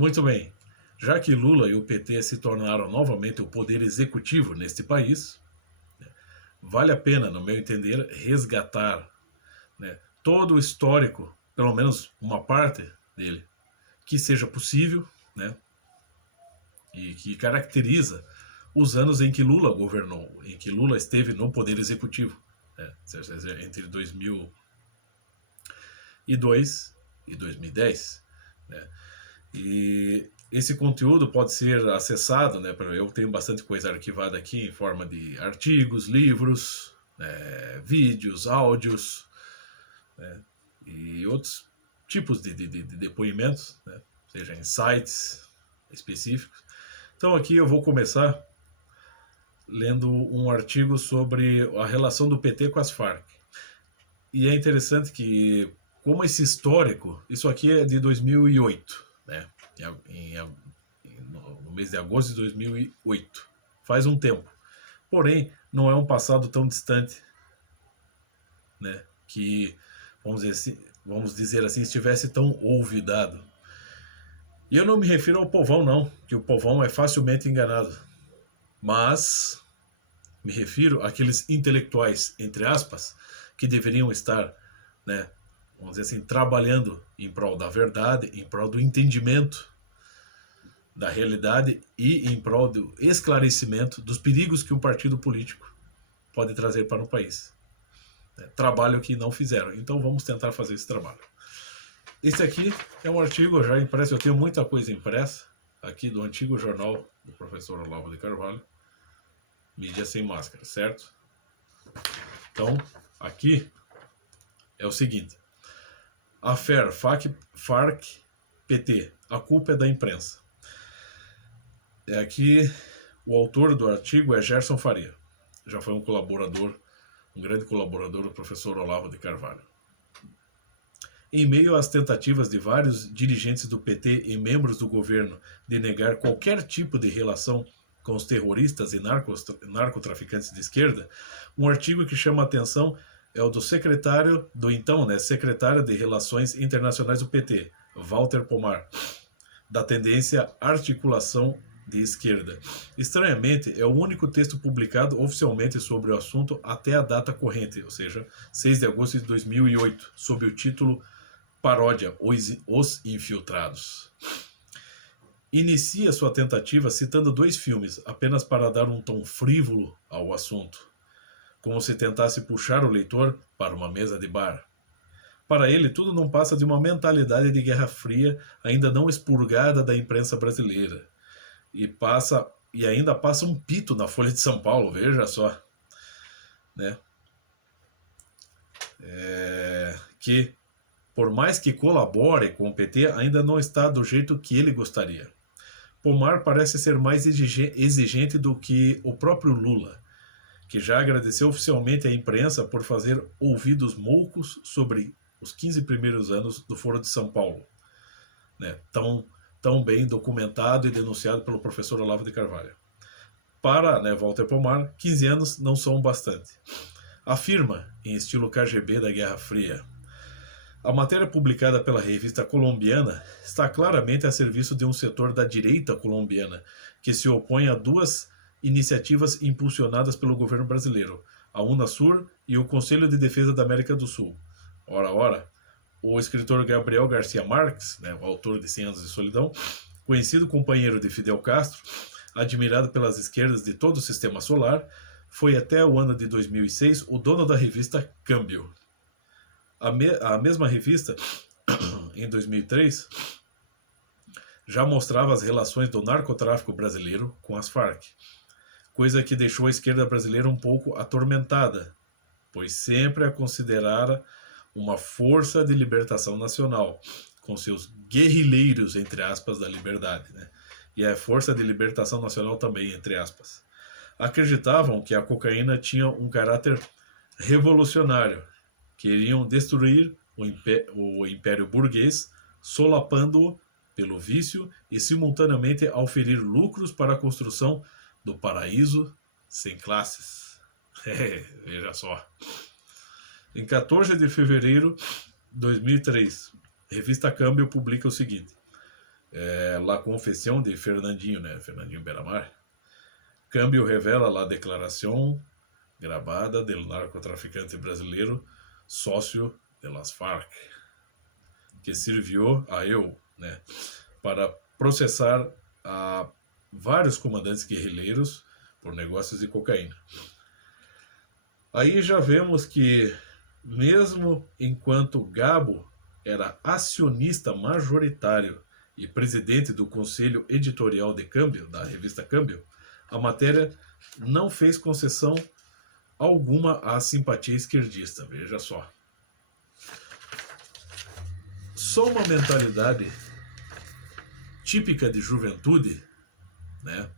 Muito bem. Já que Lula e o PT se tornaram novamente o poder executivo neste país, vale a pena, no meu entender, resgatar, né, todo o histórico, pelo menos uma parte dele, que seja possível, né, e que caracteriza os anos em que Lula governou, em que Lula esteve no poder executivo, né, entre 2002 e 2010. Né, e esse conteúdo pode ser acessado, né? Eu tenho bastante coisa arquivada aqui em forma de artigos, livros, vídeos, áudios, né, e outros tipos de depoimentos, né, seja em sites específicos. Então aqui eu vou começar lendo um artigo sobre a relação do PT com as Farc. E é interessante que, como esse histórico, isso aqui é de 2008, né? No mês de agosto de 2008. Faz um tempo. Porém, não é um passado tão distante, né? Que, vamos dizer assim, estivesse tão olvidado. E eu não me refiro ao povão, não, que o povão é facilmente enganado. Mas me refiro àqueles intelectuais, entre aspas, que deveriam estar, né, vamos dizer assim, trabalhando em prol da verdade, em prol do entendimento da realidade e em prol do esclarecimento dos perigos que um partido político pode trazer para o país. Trabalho que não fizeram. Então vamos tentar fazer esse trabalho. Esse aqui é um artigo já impresso, eu tenho muita coisa impressa aqui do antigo jornal do professor Olavo de Carvalho, Mídia Sem Máscara, certo? Então, aqui é o seguinte: Affair Farc-PT, a culpa é da imprensa. Aqui o autor do artigo é Gerson Faria, já foi um grande colaborador do professor Olavo de Carvalho. Em meio às tentativas de vários dirigentes do PT e membros do governo de negar qualquer tipo de relação com os terroristas e narcotraficantes de esquerda, um artigo que chama a atenção é o do secretário de Relações Internacionais do PT, Walter Pomar, da tendência Articulação de Esquerda. Estranhamente, é o único texto publicado oficialmente sobre o assunto até a data corrente, ou seja, 6 de agosto de 2008, sob o título Paródia, Os Infiltrados. Inicia sua tentativa citando 2 filmes, apenas para dar um tom frívolo ao assunto, como se tentasse puxar o leitor para uma mesa de bar. Para ele, tudo não passa de uma mentalidade de Guerra Fria ainda não expurgada da imprensa brasileira. E ainda passa um pito na Folha de São Paulo, veja só. Né? Que, por mais que colabore com o PT, ainda não está do jeito que ele gostaria. Pomar parece ser mais exigente do que o próprio Lula, que já agradeceu oficialmente à imprensa por fazer ouvidos moucos sobre os 15 primeiros anos do Foro de São Paulo, né, tão bem documentado e denunciado pelo professor Olavo de Carvalho. Para, né, Walter Pomar, 15 anos não são bastante. Afirma, em estilo KGB da Guerra Fria: a matéria publicada pela revista colombiana está claramente a serviço de um setor da direita colombiana que se opõe a 2 iniciativas impulsionadas pelo governo brasileiro, a Unasur e o Conselho de Defesa da América do Sul. Ora, o escritor Gabriel Garcia Marques, né, o autor de 100 Anos de Solidão, conhecido companheiro de Fidel Castro, admirado pelas esquerdas de todo o sistema solar, foi até o ano de 2006 o dono da revista Câmbio. A mesma revista, em 2003, já mostrava as relações do narcotráfico brasileiro com as Farc, coisa que deixou a esquerda brasileira um pouco atormentada, pois sempre a considerara uma força de libertação nacional, com seus guerrilheiros, entre aspas, da liberdade, né? E a força de libertação nacional também, entre aspas. Acreditavam que a cocaína tinha um caráter revolucionário, queriam destruir o império burguês, solapando-o pelo vício e simultaneamente auferir lucros para a construção do paraíso sem classes. Veja só. Em 14 de fevereiro de 2003, a revista Câmbio publica o seguinte: La Confissão de Fernandinho, né? Fernandinho Beiramar. Câmbio revela la declaração gravada del narcotraficante brasileiro, sócio de las FARC, que serviu a eu, né, para processar a vários comandantes guerrilheiros por negócios de cocaína. Aí já vemos que, mesmo enquanto Gabo era acionista majoritário e presidente do conselho editorial de Câmbio, da revista Câmbio, a matéria não fez concessão alguma à simpatia esquerdista, veja só. Só uma mentalidade típica de juventude, né?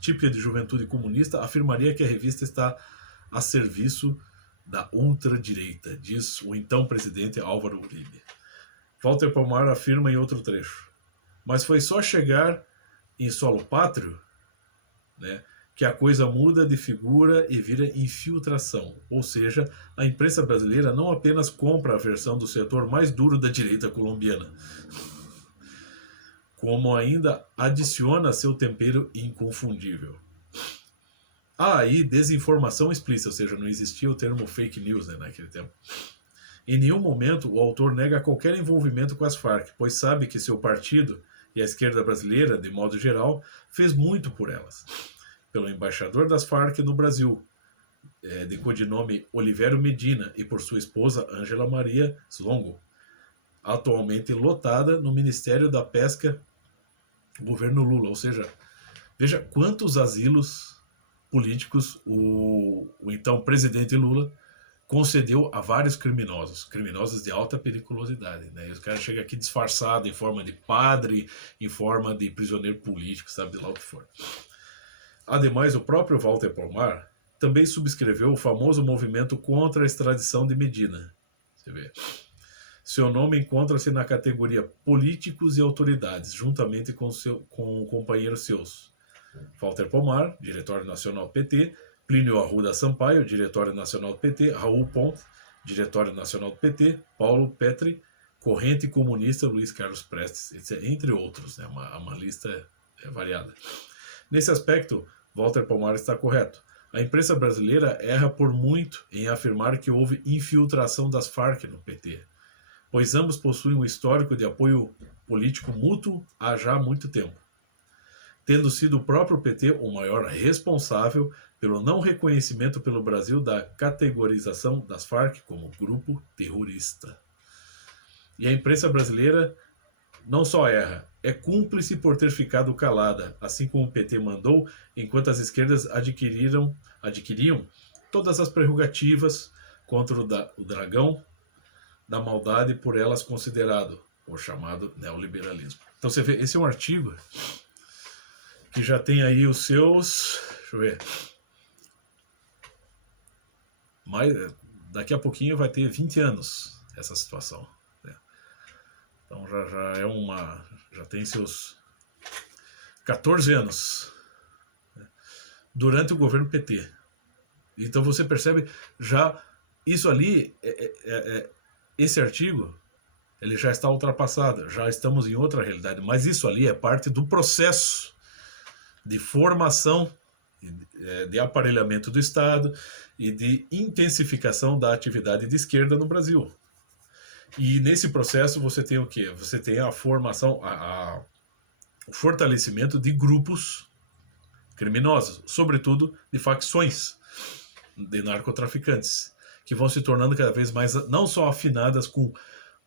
Típica de juventude comunista, afirmaria que a revista está a serviço da ultradireita, diz o então presidente Álvaro Uribe. Walter Pomar afirma em outro trecho: mas foi só chegar em solo pátrio, né, que a coisa muda de figura e vira infiltração. Ou seja, a imprensa brasileira não apenas compra a versão do setor mais duro da direita colombiana, como ainda adiciona seu tempero inconfundível. Há aí desinformação explícita, ou seja, não existia o termo fake news, né, naquele tempo. Em nenhum momento o autor nega qualquer envolvimento com as Farc, pois sabe que seu partido e a esquerda brasileira, de modo geral, fez muito por elas. Pelo embaixador das Farc no Brasil, de codinome Olivério Medina, e por sua esposa Ângela Maria Slongo, atualmente lotada no Ministério da Pesca, governo Lula. Ou seja, veja quantos asilos políticos o então presidente Lula concedeu a vários criminosos de alta periculosidade, né? E os caras chegam aqui disfarçados em forma de padre, em forma de prisioneiro político, sabe lá o que for. Ademais, o próprio Walter Pomar também subscreveu o famoso movimento contra a extradição de Medina. Você vê. Seu nome encontra-se na categoria políticos e autoridades, juntamente com companheiros seus. Walter Pomar, Diretório Nacional PT, Plínio Arruda Sampaio, Diretório Nacional do PT, Raul Pont, Diretório Nacional do PT, Paulo Petri, Corrente Comunista, Luiz Carlos Prestes, entre outros, né? Uma lista variada. Nesse aspecto, Walter Pomar está correto. A imprensa brasileira erra por muito em afirmar que houve infiltração das Farc no PT, pois ambos possuem um histórico de apoio político mútuo há já muito tempo, tendo sido o próprio PT o maior responsável pelo não reconhecimento pelo Brasil da categorização das Farc como grupo terrorista. E a imprensa brasileira não só erra, é cúmplice por ter ficado calada, assim como o PT mandou, enquanto as esquerdas adquiriam todas as prerrogativas contra o dragão da maldade por elas considerado o chamado neoliberalismo. Então você vê, esse é um artigo que já tem aí os seus, deixa eu ver, mas daqui a pouquinho vai ter 20 anos essa situação, né? Então já tem seus 14 anos, né, durante o governo PT. Então você percebe já isso ali, esse artigo, ele já está ultrapassado, já estamos em outra realidade, mas isso ali é parte do processo de formação, de aparelhamento do Estado e de intensificação da atividade de esquerda no Brasil. E nesse processo você tem o quê? Você tem a formação, o fortalecimento de grupos criminosos, sobretudo de facções de narcotraficantes, que vão se tornando cada vez mais não só afinadas com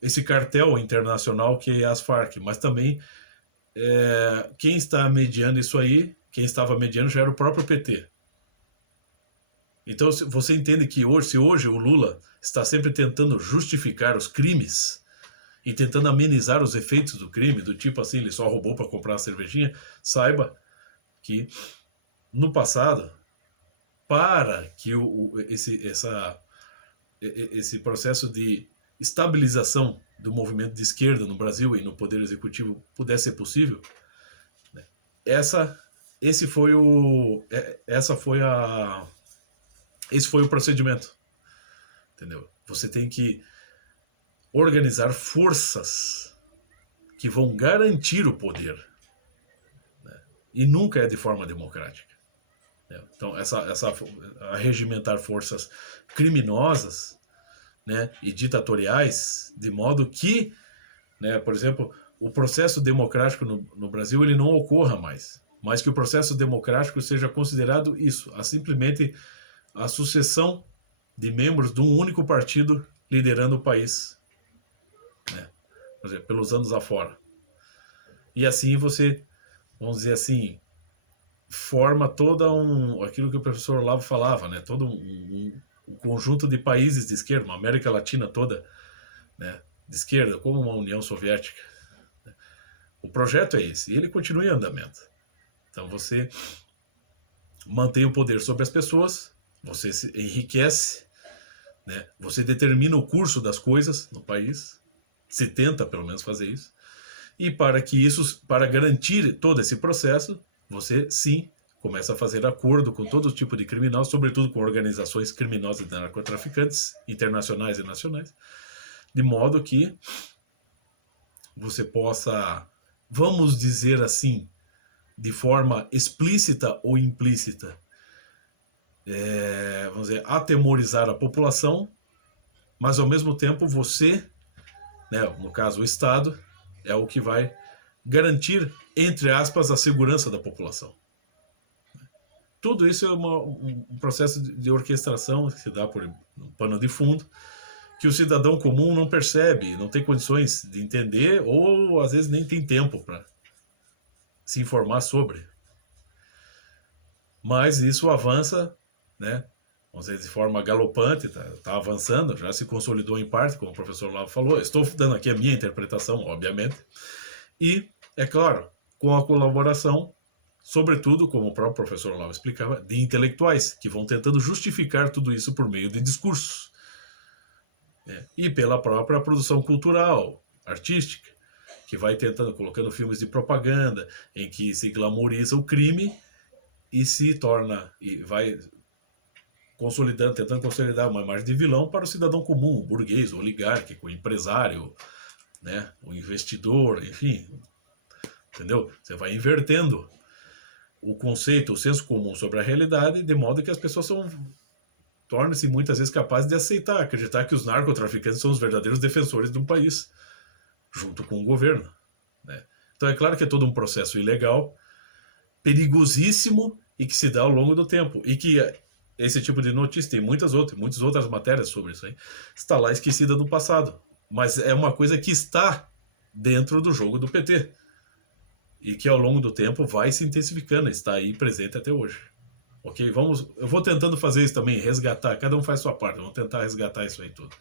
esse cartel internacional que é as Farc, mas também quem está mediando isso aí, quem estava mediando já era o próprio PT. Então você entende que se hoje o Lula está sempre tentando justificar os crimes e tentando amenizar os efeitos do crime, do tipo assim, ele só roubou para comprar uma cervejinha, saiba que no passado, para que esse processo de estabilização do movimento de esquerda no Brasil e no Poder Executivo pudesse ser possível, né, esse foi o procedimento, entendeu? Você tem que organizar forças que vão garantir o poder, né? E nunca é de forma democrática. Então, arregimentar forças criminosas, né, e ditatoriais, de modo que, né, por exemplo, o processo democrático no Brasil ele não ocorra mais, mas que o processo democrático seja considerado isso, simplesmente a sucessão de membros de um único partido liderando o país, né, por exemplo, pelos anos afora. E assim você, vamos dizer assim, forma aquilo que o professor Olavo falava, né, todo um conjunto de países de esquerda, uma América Latina toda, né, de esquerda, como uma União Soviética. O projeto é esse, e ele continua em andamento. Então você mantém o poder sobre as pessoas, você se enriquece, né, você determina o curso das coisas no país, se tenta pelo menos fazer isso, e para garantir todo esse processo, você sim começa a fazer acordo com todo tipo de criminal, sobretudo com organizações criminosas de narcotraficantes, internacionais e nacionais, de modo que você possa, vamos dizer assim, de forma explícita ou implícita, vamos dizer, atemorizar a população, mas ao mesmo tempo você, né, no caso o Estado, é o que vai garantir, entre aspas, a segurança da população. Tudo isso é um processo de orquestração que se dá por um pano de fundo, que o cidadão comum não percebe, não tem condições de entender, ou às vezes nem tem tempo para se informar sobre. Mas isso avança, né, vamos dizer, de forma galopante, está avançando, já se consolidou em parte, como o professor Olavo falou. Estou dando aqui a minha interpretação, obviamente. E, é claro, com a colaboração, sobretudo, como o próprio professor Olavo explicava, de intelectuais, que vão tentando justificar tudo isso por meio de discursos. E pela própria produção cultural, artística, que vai tentando, colocando filmes de propaganda, em que se glamoriza o crime e se torna, e vai consolidando, tentando consolidar uma imagem de vilão para o cidadão comum, o burguês, o oligárquico, o empresário, né, o investidor, enfim, entendeu? Você vai invertendo o conceito, o senso comum sobre a realidade, de modo que as pessoas tornam-se muitas vezes capazes de aceitar, acreditar que os narcotraficantes são os verdadeiros defensores de um país, junto com o governo, né? Então é claro que é todo um processo ilegal, perigosíssimo e que se dá ao longo do tempo, e que esse tipo de notícia, tem muitas outras matérias sobre isso aí, está lá esquecida no passado, mas é uma coisa que está dentro do jogo do PT e que ao longo do tempo vai se intensificando, está aí presente até hoje. Ok? Eu vou tentando fazer isso também, resgatar, cada um faz sua parte, vamos tentar resgatar isso aí tudo.